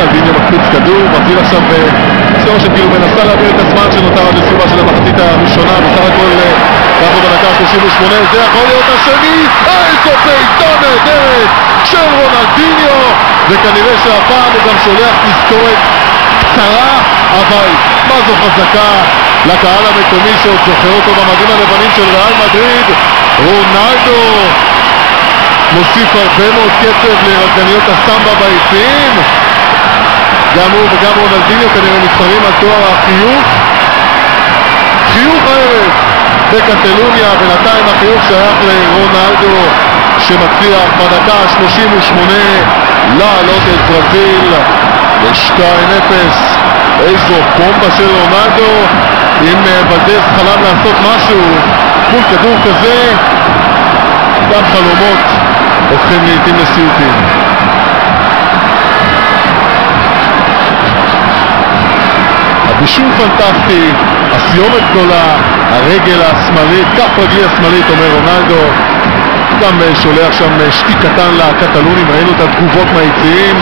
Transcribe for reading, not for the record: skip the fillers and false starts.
אלדיניו מקפיץ כדור, מחזיר עכשיו סור שכאילו מנסה להעביר את הזמן שנותר עד לסיומה של המחצית הראשונה. בסך הכל ככה בדקה 38, זה יכול להיות השני. איזו בעיטה נהדרת של רונלדיניו, וכנראה שהפעם הוא גם שולח תזכורת קצרה, אבל מה זו חזקה לקהל המקומי שעוד זוכר אותו במדים הלבנים של ריאל מדריד. רונלדו מוסיף הרבה מאוד קצב לרקדניות הסמבה ביציעים. גם הוא וגם רונלדיניו כנראה מתחרים על תואר החיוך. חיוך הערב בקטלוניה, בינתיים החיוך שייך לרונלדו שמצליח בדקה 38 לעלות את ברזיל ל-2-0. איזו בומבה של רונלדו. אם ולדס חלם לעשות משהו מול כדור כזה, גם חלומות הופכים לעתים לסיוטים. הבישול פנטסטי, הסיומת גדולה, הרגל השמאלית, כף רגלי השמאלית, אומר רונלדו. גם שולח שם שתי קטן לקטלונים, ראינו את התגובות מהיציעים.